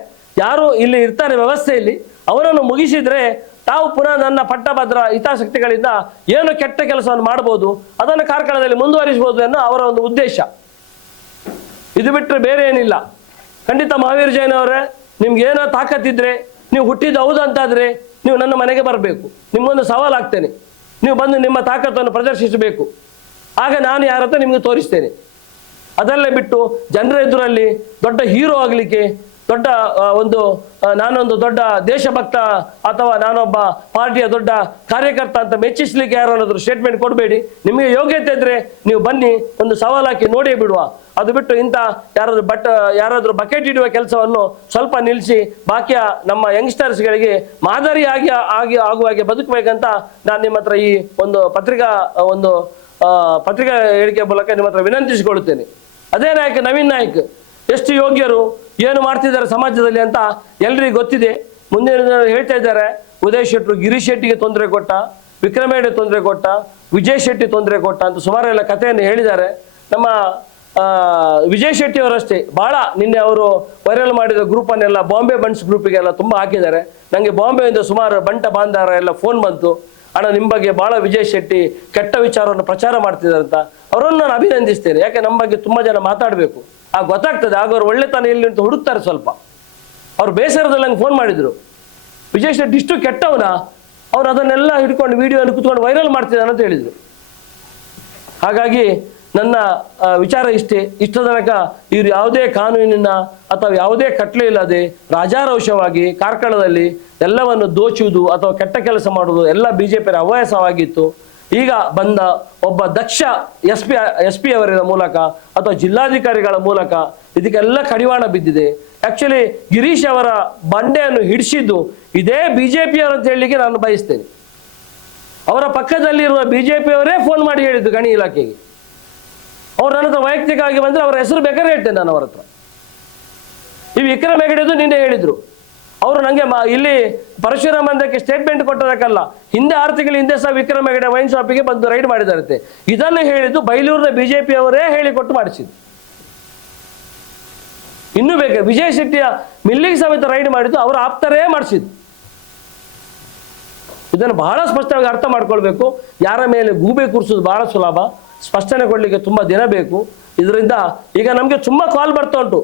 ಯಾರು ಇಲ್ಲಿ ಇರ್ತಾರೆ ವ್ಯವಸ್ಥೆಯಲ್ಲಿ, ಅವರನ್ನು ಮುಗಿಸಿದ್ರೆ ತಾವು ಪುನಃ ನನ್ನ ಪಟ್ಟಭದ್ರ ಹಿತಾಸಕ್ತಿಗಳಿಂದ ಏನು ಕೆಟ್ಟ ಕೆಲಸವನ್ನು ಮಾಡಬಹುದು ಅದನ್ನು ಕಾರ್ಕಳದಲ್ಲಿ ಮುಂದುವರಿಸಬಹುದು ಅನ್ನೋ ಅವರ ಒಂದು ಉದ್ದೇಶ. ಇದು ಬಿಟ್ಟರೆ ಬೇರೆ ಏನಿಲ್ಲ ಖಂಡಿತ ಮಹಾವೀರ್ ಜೈನ್ ಅವರೇ, ನಿಮ್ಗೆ ಏನೋ ತಾಕತ್ತಿದ್ರೆ ನೀವು ಹುಟ್ಟಿದ್ದು ಹೌದು ಅಂತಾದ್ರೆ ನೀವು ನನ್ನ ಮನೆಗೆ ಬರಬೇಕು. ನಿಮ್ಗೊಂದು ಸವಾಲು ಆಗ್ತೇನೆ. ನೀವು ಬಂದು ನಿಮ್ಮ ತಾಕತ್ತನ್ನು ಪ್ರದರ್ಶಿಸಬೇಕು. ಆಗ ನಾನು ಯಾರತ್ರ ನಿಮಗೆ ತೋರಿಸ್ತೇನೆ. ಅದೆಲ್ಲ ಬಿಟ್ಟು ಜನರ ಎದುರಲ್ಲಿ ದೊಡ್ಡ ಹೀರೋ ಆಗಲಿಕ್ಕೆ ದೊಡ್ಡ ಒಂದು ನಾನೊಂದು ದೊಡ್ಡ ದೇಶಭಕ್ತ ಅಥವಾ ನಾನೊಬ್ಬ ಪಾರ್ಟಿಯ ದೊಡ್ಡ ಕಾರ್ಯಕರ್ತ ಅಂತ ಮೆಚ್ಚಿಸ್ಲಿಕ್ಕೆ ಯಾರನ್ನಾದ್ರೂ ಸ್ಟೇಟ್ಮೆಂಟ್ ಕೊಡಬೇಡಿ. ನಿಮಗೆ ಯೋಗ್ಯತೆ ಇದ್ರೆ ನೀವು ಬನ್ನಿ, ಒಂದು ಸವಾಲು ಹಾಕಿ ನೋಡೇ ಬಿಡುವ. ಅದು ಬಿಟ್ಟು ಇಂಥ ಯಾರಾದರೂ ಬಟ್, ಯಾರಾದರೂ ಬಕೆಟ್ ಇಡುವ ಕೆಲಸವನ್ನು ಸ್ವಲ್ಪ ನಿಲ್ಲಿಸಿ, ಬಾಕಿಯ ನಮ್ಮ ಯಂಗ್ಸ್ಟರ್ಸ್ಗಳಿಗೆ ಮಾದರಿಯಾಗಿ ಆಗಿ ಆಗುವ ಹಾಗೆ ಬದುಕಬೇಕಂತ ನಾನು ನಿಮ್ಮ ಹತ್ರ ಈ ಒಂದು ಪತ್ರಿಕಾ ಒಂದು ಪತ್ರಿಕಾ ಹೇಳಿಕೆ ಮೂಲಕ ನಿಮ್ಮ ಹತ್ರ ವಿನಂತಿಸಿಕೊಳ್ಳುತ್ತೇನೆ. ಅದೇ ನಾಯಕ, ನವೀನ್ ನಾಯಕ್, ಎಷ್ಟು ಯೋಗ್ಯರು ಏನು ಮಾಡ್ತಿದ್ದಾರೆ ಸಮಾಜದಲ್ಲಿ ಅಂತ ಎಲ್ರಿಗೂ ಗೊತ್ತಿದೆ. ಮುಂದಿನ ದಿನ ಹೇಳ್ತಾ ಇದ್ದಾರೆ, ಉದಯ್ ಶೆಟ್ರು ಗಿರೀಶ್ ಶೆಟ್ಟಿಗೆ ತೊಂದರೆ ಕೊಟ್ಟ ವಿಕ್ರಮೇಡಿಗೆ ತೊಂದರೆ ಕೊಟ್ಟ, ವಿಜಯ್ ಶೆಟ್ಟಿ ತೊಂದರೆ ಕೊಟ್ಟ ಅಂತ ಸುಮಾರೆಲ್ಲ ಕಥೆಯನ್ನು ಹೇಳಿದ್ದಾರೆ. ನಮ್ಮ ವಿಜಯ್ ಶೆಟ್ಟಿ ಅವರಷ್ಟೇ. ಬಹಳ ನಿನ್ನೆ ಅವರು ವೈರಲ್ ಮಾಡಿದ ಗ್ರೂಪನ್ನೆಲ್ಲ, ಬಾಂಬೆ ಬಂಟ್ಸ್ ಗ್ರೂಪಿಗೆಲ್ಲ ತುಂಬ ಹಾಕಿದ್ದಾರೆ. ನನಗೆ ಬಾಂಬೆಯಿಂದ ಸುಮಾರು ಬಂಟ ಬಾಂಧಾರ ಎಲ್ಲ ಫೋನ್ ಬಂತು. ಅಣ್ಣ ನಿಮ್ಮ ಬಗ್ಗೆ ಬಹಳ ವಿಜಯ್ ಶೆಟ್ಟಿ ಕೆಟ್ಟ ವಿಚಾರವನ್ನು ಪ್ರಚಾರ ಮಾಡ್ತಿದ್ದಾರೆ ಅಂತ. ಅವರನ್ನು ನಾನು ಅಭಿನಂದಿಸ್ತೇನೆ. ಯಾಕೆ, ನಮ್ಮ ಬಗ್ಗೆ ತುಂಬ ಜನ ಮಾತಾಡಬೇಕು. ಆಗ ಗೊತ್ತಾಗ್ತದೆ. ಆಗ ಅವ್ರು ಒಳ್ಳೆತನ ಎಲ್ಲಿ ಅಂತ ಹುಡುಕ್ತಾರೆ ಸ್ವಲ್ಪ. ಅವ್ರು ಬೇಸರದಲ್ಲಿ ನಂಗೆ ಫೋನ್ ಮಾಡಿದ್ರು. ವಿಜಯ್ ಶೆಟ್ಟಿ ಇಷ್ಟು ಕೆಟ್ಟವನ? ಅವ್ರು ಅದನ್ನೆಲ್ಲ ಹಿಡ್ಕೊಂಡು ವಿಡಿಯೋ ಕುತ್ಕೊಂಡು ವೈರಲ್ ಮಾಡ್ತಿದ್ದಾನೆ ಅಂತ ಹೇಳಿದ್ರು. ಹಾಗಾಗಿ ನನ್ನ ಆ, ವಿಚಾರ ಇಷ್ಟೇ. ಇಷ್ಟ ತನಕ ಇವರು ಯಾವುದೇ ಕಾನೂನಿನ ಅಥವಾ ಯಾವುದೇ ಕಟ್ಲೆ ಇಲ್ಲದೆ ರಾಜಾರೋಷವಾಗಿ ಕಾರ್ಕಳದಲ್ಲಿ ಎಲ್ಲವನ್ನು ದೋಚುವುದು ಅಥವಾ ಕೆಟ್ಟ ಕೆಲಸ ಮಾಡುವುದು ಎಲ್ಲ ಬಿಜೆಪಿಯ ಹವ್ಯಾಸವಾಗಿತ್ತು. ಈಗ ಬಂದ ಒಬ್ಬ ದಕ್ಷ ಎಸ್ ಪಿ ಎಸ್ ಪಿ ಅವರ ಮೂಲಕ ಅಥವಾ ಜಿಲ್ಲಾಧಿಕಾರಿಗಳ ಮೂಲಕ ಇದಕ್ಕೆಲ್ಲ ಕಡಿವಾಣ ಬಿದ್ದಿದೆ. ಆಕ್ಚುಲಿ ಗಿರೀಶ್ ಅವರ ಬಂಡೆಯನ್ನು ಹಿಡಿಸಿದ್ದು ಇದೇ ಬಿಜೆಪಿಯವರು ಅಂತ ಹೇಳಲಿಕ್ಕೆ ನಾನು ಬಯಸ್ತೇನೆ. ಅವರ ಪಕ್ಕದಲ್ಲಿರುವ ಬಿಜೆಪಿಯವರೇ ಫೋನ್ ಮಾಡಿ ಹೇಳಿದ್ದು ಗಣಿ ಇಲಾಖೆಗೆ. ಅವ್ರು ನನ್ನ ವೈಯಕ್ತಿಕವಾಗಿ ಬಂದರೆ ಅವರ ಹೆಸರು ಬೇಕಾದ್ರೆ ಹೇಳ್ತೇನೆ ನಾನು ಅವರ ಹತ್ರ ಈ ವಿಕ್ರಮ ಹೆಗಡೆದು ನಿನ್ನೆ ಹೇಳಿದ್ರು. ಅವರು ನನಗೆ ಇಲ್ಲಿ ಪರಶುರಾಮ ಅಂದಕ್ಕೆ ಸ್ಟೇಟ್ಮೆಂಟ್ ಕೊಟ್ಟದಕ್ಕಲ್ಲ ಹಿಂದೆ ಆರು ತಿಂಗಳು ಹಿಂದೆ ಸಹ ವಿಕ್ರಮ ಹೆಗಡೆ ವೈನ್ ಶಾಪಿಗೆ ಬಂದು ರೈಡ್ ಮಾಡಿದಾರಂತೆ. ಇದನ್ನು ಹೇಳಿದ್ದು ಬೈಲೂರಿನ ಅವರೇ ಹೇಳಿಕೊಟ್ಟು ಮಾಡಿಸಿದ್ದು. ಇನ್ನೂ ಬೇಕು ವಿಜಯ್ ಶೆಟ್ಟಿಯ ಮಿಲ್ಲಿಗೆ ಸಮೇತ ರೈಡ್ ಮಾಡಿದ್ದು ಅವರ ಆಪ್ತರೇ ಮಾಡಿಸಿದ್ದು. ಇದನ್ನು ಬಹಳ ಸ್ಪಷ್ಟವಾಗಿ ಅರ್ಥ ಮಾಡ್ಕೊಳ್ಬೇಕು. ಯಾರ ಮೇಲೆ ಗೂಬೆ ಕೂರಿಸೋದು ಬಹಳ ಸುಲಭ. ಸ್ಪಷ್ಟನೆ ಕೊಡಲಿಕ್ಕೆ ತುಂಬ ದಿನ ಬೇಕು. ಇದರಿಂದ ಈಗ ನಮಗೆ ತುಂಬ ಕಾಲ್ ಬರ್ತಾ ಉಂಟು.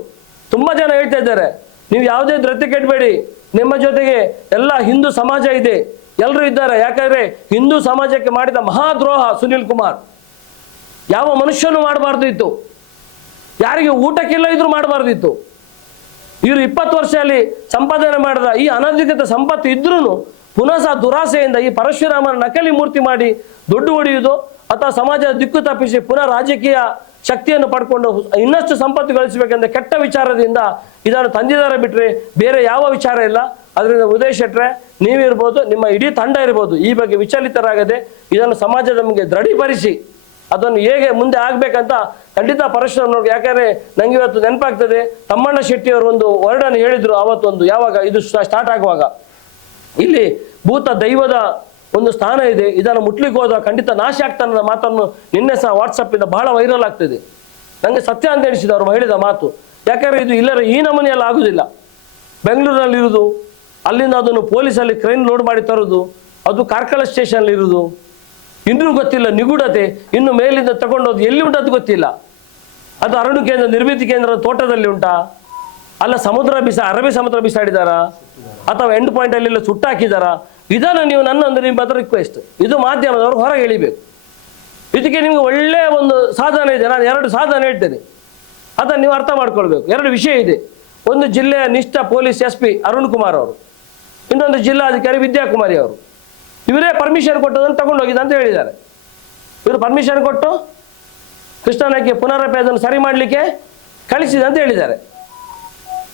ತುಂಬ ಜನ ಹೇಳ್ತಾ ಇದ್ದಾರೆ. ನೀವು ಯಾವುದೇ ಧೃತಿ ಕೆಟ್ಟಬೇಡಿ ನಿಮ್ಮ ಜೊತೆಗೆ ಎಲ್ಲ ಹಿಂದೂ ಸಮಾಜ ಇದೆ. ಎಲ್ಲರೂ ಇದ್ದಾರೆ. ಯಾಕಂದ್ರೆ ಹಿಂದೂ ಸಮಾಜಕ್ಕೆ ಮಾಡಿದ ಮಹಾದ್ರೋಹ ಸುನಿಲ್ ಕುಮಾರ್. ಯಾವ ಮನುಷ್ಯನೂ ಮಾಡಬಾರ್ದು ಇತ್ತು ಯಾರಿಗೆ ಊಟಕ್ಕಿಲ್ಲ ಇದ್ರು ಮಾಡಬಾರ್ದಿತ್ತು. ಇವರು ಇಪ್ಪತ್ತು ವರ್ಷ ಅಲ್ಲಿ ಸಂಪಾದನೆ ಮಾಡಿದ ಈ ಅನಧಿಕೃತ ಸಂಪತ್ತು ಇದ್ರೂ ಪುನಃ ದುರಾಸೆಯಿಂದ ಈ ಪರಶುರಾಮನ ನಕಲಿ ಮೂರ್ತಿ ಮಾಡಿ ದುಡ್ಡು ಹೊಡೆಯುವುದು ಅಥವಾ ಸಮಾಜದ ದಿಕ್ಕು ತಪ್ಪಿಸಿ ಪುನಃ ರಾಜಕೀಯ ಶಕ್ತಿಯನ್ನು ಪಡ್ಕೊಂಡು ಇನ್ನಷ್ಟು ಸಂಪತ್ತು ಗಳಿಸಬೇಕೆಂದ ಕೆಟ್ಟ ವಿಚಾರದಿಂದ ಇದನ್ನು ತಂದಿದ್ದಾರೆ ಬಿಟ್ರೆ ಬೇರೆ ಯಾವ ವಿಚಾರ ಇಲ್ಲ. ಅದರಿಂದ ಉದಯ್ ಶೆಟ್ರೆ, ನೀವಿರ್ಬೋದು, ನಿಮ್ಮ ಇಡೀ ತಂಡ ಇರ್ಬೋದು, ಈ ಬಗ್ಗೆ ವಿಚಲಿತರಾಗದೆ ಇದನ್ನು ಸಮಾಜದ ನಮಗೆ ದೃಢೀಕರಿಸಿ, ಅದನ್ನು ಹೇಗೆ ಮುಂದೆ ಆಗ್ಬೇಕಂತ ಖಂಡಿತ ಪರಶುರಾಮ್ ನೋಡಿ ಯಾಕಂದ್ರೆ ನಂಗೆ ಇವತ್ತು ನೆನಪಾಗ್ತದೆ, ತಮ್ಮಣ್ಣ ಶೆಟ್ಟಿ ಅವರು ಒಂದು ವರ್ಡನ್ನು ಹೇಳಿದ್ರು ಅವತ್ತೊಂದು, ಯಾವಾಗ ಇದು ಸ್ಟಾರ್ಟ್ ಆಗುವಾಗ. ಇಲ್ಲಿ ಭೂತ ದೈವದ ಒಂದು ಸ್ಥಾನ ಇದೆ, ಇದನ್ನು ಮುಟ್ಲಿಕ್ಕೆ ಹೋದ ಖಂಡಿತ ನಾಶ ಆಗ್ತಾನೆ ಮಾತನ್ನು ನಿನ್ನೆ ಸಹ ವಾಟ್ಸಪ್ ಇಂದ ಬಹಳ ವೈರಲ್ ಆಗ್ತದೆ. ನನಗೆ ಸತ್ಯ ಅಂತ ಎಣಿಸಿದ, ಅವರು ಹೇಳಿದ ಮಾತು. ಯಾಕಂದ್ರೆ ಇದು ಇಲ್ಲರ ಈ ನಮೂನೆಯಲ್ಲ ಆಗುದಿಲ್ಲ. ಬೆಂಗಳೂರಿನಲ್ಲಿ ಇರುದು, ಅಲ್ಲಿಂದ ಅದನ್ನು ಪೊಲೀಸಲ್ಲಿ ಕ್ರೈನ್ ಲೋಡ್ ಮಾಡಿ ತರುವುದು ಅದು ಕಾರ್ಕಳ ಸ್ಟೇಷನ್ ಇರುವುದು ಇನ್ನೂ ಗೊತ್ತಿಲ್ಲ, ನಿಗೂಢತೆ, ಇನ್ನು ಮೇಲಿಂದ ತಗೊಂಡೋದು ಎಲ್ಲಿ ಉಂಟದ್ದು ಗೊತ್ತಿಲ್ಲ. ಅದು ಅರಣ್ಯ ಕೇಂದ್ರ, ನಿರ್ಮಿತಿ ಕೇಂದ್ರ ತೋಟದಲ್ಲಿ ಉಂಟಾ. ಅಲ್ಲ ಸಮುದ್ರ ಬಿಸ, ಅರಬ್ಬಿ ಸಮುದ್ರ ಬಿಸಾಡಿದಾರಾ? ಅಥವಾ ಎಂಡ್ ಪಾಯಿಂಟ್ ಅಲ್ಲಿ ಸುಟ್ಟಾಕಿದಾರಾ? ಇದನ್ನು ನೀವು ನನ್ನೊಂದು ನಿಮ್ಮ ಹತ್ರ ರಿಕ್ವೆಸ್ಟ್ ಇದು ಮಾಧ್ಯಮದವರು ಹೊರಗೆ ಎಳಿಬೇಕು ಇದಕ್ಕೆ ನಿಮಗೆ ಒಳ್ಳೆಯ ಒಂದು ಸಾಧನ ಇದೆ. ನಾನು ಎರಡು ಸಾಧನೆ ಹೇಳ್ತೇನೆ. ಅದನ್ನು ನೀವು ಅರ್ಥ ಮಾಡ್ಕೊಳ್ಬೇಕು. ಎರಡು ವಿಷಯ ಇದೆ. ಒಂದು ಜಿಲ್ಲೆಯ ನಿಷ್ಠ police S P Arun Kumar ಅವರು. ಇನ್ನೊಂದು ಜಿಲ್ಲಾಧಿಕಾರಿ ವಿದ್ಯಾಕುಮಾರಿ ಅವರು. ಇವರೇ ಪರ್ಮಿಷನ್ ಕೊಟ್ಟದನ್ನು ತಗೊಂಡೋಗಿದೆ ಅಂತ ಹೇಳಿದ್ದಾರೆ. ಇವರು ಪರ್ಮಿಷನ್ ಕೊಟ್ಟು ಕೃಷ್ಣನಕ್ಕೆ ಪುನರಪೇ ಅದನ್ನು ಸರಿ ಮಾಡಲಿಕ್ಕೆ ಕಳಿಸಿದೆ ಅಂತ ಹೇಳಿದ್ದಾರೆ.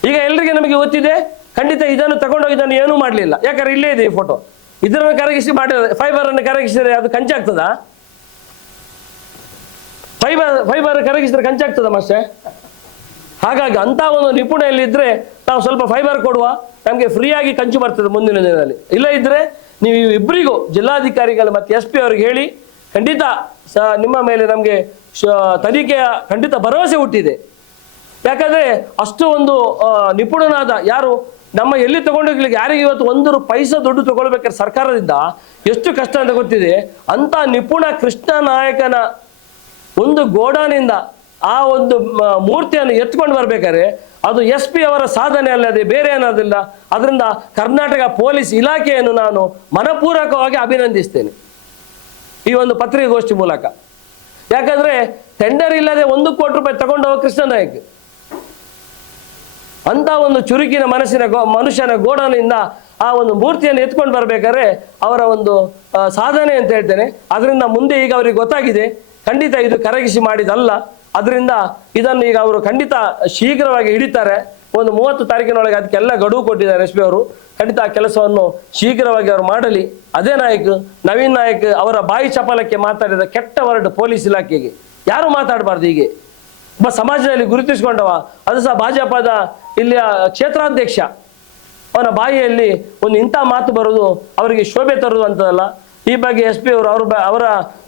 ಈಗ ಎಲ್ರಿಗೆ ನಮಗೆ ಗೊತ್ತಿದೆ. ಖಂಡಿತ ಇದನ್ನು ತಗೊಂಡೋಗಿದ್ದನ್ನು ಏನೂ ಮಾಡಲಿಲ್ಲ. ಯಾಕಂದ್ರೆ ಇಲ್ಲೇ ಇದೆ ಈ ಫೋಟೋ ಇದನ್ನು ಕರಗಿಸಿ ಮಾಡಿ ಫೈಬರ್ ಅನ್ನು ಕರಗಿಸಿದ್ರೆ ಅದು ಕಂಚಾಗ್ತದಾ? ಫೈಬರ್ ಫೈಬರ್ ಕರಗಿಸಿದ್ರೆ ಕಂಚಾಗ್ತದ ಮತ್ತೆ ಹಾಗಾಗಿ ಅಂತ ಒಂದು ನಿಪುಣೆಯಲ್ಲಿದ್ದರೆ ನಾವು ಸ್ವಲ್ಪ ಫೈಬರ್ ಕೊಡುವ, ನಮಗೆ ಫ್ರೀಯಾಗಿ ಕಂಚು ಬರ್ತದೆ ಮುಂದಿನ ದಿನದಲ್ಲಿ. ಇಲ್ಲ ಇದ್ರೆ ನೀವು ಇಬ್ಬರಿಗೂ ಜಿಲ್ಲಾಧಿಕಾರಿಗಳು ಮತ್ತು ಎಸ್ ಪಿ ಅವರಿಗೆ ಹೇಳಿ, ಖಂಡಿತ ಸ, ನಿಮ್ಮ ಮೇಲೆ ನಮಗೆ ತನಿಖೆಯ ಖಂಡಿತ ಭರವಸೆ ಹುಟ್ಟಿದೆ. ಯಾಕಂದ್ರೆ ಅಷ್ಟು ಒಂದು ನಿಪುಣನಾದ ಯಾರು ನಮ್ಮ ಎಲ್ಲಿ ತಗೊಂಡೋಗ್ಲಿಕ್ಕೆ ಯಾರಿಗೆ ಇವತ್ತು ಒಂದು ಪೈಸಾ ದುಡ್ಡು ತಗೊಳ್ಬೇಕಾದ್ರೆ ಸರ್ಕಾರದಿಂದ ಎಷ್ಟು ಕಷ್ಟ ಅಂತ ಗೊತ್ತಿದೆ? ಅಂತ ನಿಪುಣ ಕೃಷ್ಣ ನಾಯಕನ ಒಂದು ಗೋಡಾನಿಂದ ಆ ಒಂದು ಮೂರ್ತಿಯನ್ನು ಎತ್ಕೊಂಡು ಬರ್ಬೇಕಾದ್ರೆ ಅದು ಎಸ್ ಪಿ ಅವರ ಸಾಧನೆ ಅಲ್ಲದೆ ಬೇರೆ ಏನಾದಿಲ್ಲ ಅದರಿಂದ ಕರ್ನಾಟಕ ಪೊಲೀಸ್ ಇಲಾಖೆಯನ್ನು ನಾನು ಮನಪೂರ್ವಕವಾಗಿ ಅಭಿನಂದಿಸ್ತೇನೆ ಈ ಒಂದು ಪತ್ರಿಕಾಗೋಷ್ಠಿ ಮೂಲಕ. ಯಾಕಂದ್ರೆ ಟೆಂಡರ್ ಇಲ್ಲದೆ ಒಂದು ಕೋಟಿ ರೂಪಾಯಿ ತಗೊಂಡು ಹೋಗ ಕೃಷ್ಣ ನಾಯಕ್. ಅಂತ ಒಂದು ಚುರುಕಿನ ಮನಸ್ಸಿನ ಗೋ ಮನುಷ್ಯನ ಗೋಡನಿಂದ ಆ ಒಂದು ಮೂರ್ತಿಯನ್ನು ಎತ್ಕೊಂಡು ಬರಬೇಕಾದ್ರೆ ಅವರ ಒಂದು ಸಾಧನೆ ಅಂತ ಹೇಳ್ತೇನೆ. ಅದರಿಂದ ಮುಂದೆ ಈಗ ಅವರಿಗೆ ಗೊತ್ತಾಗಿದೆ. ಖಂಡಿತ ಇದು ಕರಗಿಸಿ ಮಾಡಿದಲ್ಲ. ಅದರಿಂದ ಇದನ್ನು ಈಗ ಅವರು ಖಂಡಿತ ಶೀಘ್ರವಾಗಿ ಹಿಡಿತಾರೆ. ಒಂದು ಮೂವತ್ತು ತಾರೀಕಿನೊಳಗೆ ಅದಕ್ಕೆಲ್ಲ ಗಡುವು ಕೊಟ್ಟಿದ್ದಾರೆ ಎಸ್ ಪಿ ಅವರು. ಖಂಡಿತ ಆ ಕೆಲಸವನ್ನು ಶೀಘ್ರವಾಗಿ ಅವರು ಮಾಡಲಿ. ಅದೇ ನಾಯಕ್, ನವೀನ್ ನಾಯಕ್ ಅವರ ಬಾಯಿ ಚಪಲಕ್ಕೆ ಮಾತಾಡಿದ ಕೆಟ್ಟ ವರ್ಡ್ ಪೊಲೀಸ್ ಇಲಾಖೆಗೆ. ಯಾರು ಮಾತಾಡಬಾರ್ದು ಹೀಗೆ? ಒಬ್ಬ ಸಮಾಜದಲ್ಲಿ ಗುರುತಿಸಿಕೊಂಡವ, ಅದು ಸಹ ಭಾಜಪದ ಇಲ್ಲಿಯ ಕ್ಷೇತ್ರಾಧ್ಯಕ್ಷ. ಅವನ ಬಾಯಿಯಲ್ಲಿ ಒಂದು ಇಂಥ ಮಾತು ಬರೋದು ಅವರಿಗೆ ಶೋಭೆ ತರೋದು ಅಂತದಲ್ಲ ಈ ಬಗ್ಗೆ ಎಸ್ ಪಿ ಅವರು ಅವ್ರ ಅವರ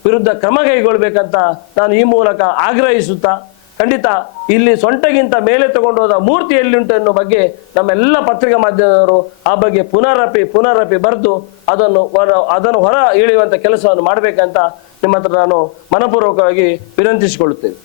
ವಿರುದ್ಧ ಕ್ರಮ ಕೈಗೊಳ್ಬೇಕಂತ ನಾನು ಈ ಮೂಲಕ ಆಗ್ರಹಿಸುತ್ತಾ, ಖಂಡಿತ ಇಲ್ಲಿ ಸೊಂಟಗಿಂತ ಮೇಲೆ ತಗೊಂಡೋದ ಮೂರ್ತಿ ಎಲ್ಲಿಂಟು ಎನ್ನುವ ಬಗ್ಗೆ ನಮ್ಮೆಲ್ಲ ಪತ್ರಿಕಾ ಮಾಧ್ಯಮದವರು ಆ ಬಗ್ಗೆ ಪುನರಪಿ ಪುನರಪಿ ಬರೆದು ಅದನ್ನು ಅದನ್ನು ಹೊರ ಇಳಿಯುವಂಥ ಕೆಲಸವನ್ನು ಮಾಡಬೇಕಂತ ನಿಮ್ಮ ಹತ್ರ ನಾನು ಮನಪೂರ್ವಕವಾಗಿ ವಿನಂತಿಸಿಕೊಳ್ಳುತ್ತೇನೆ.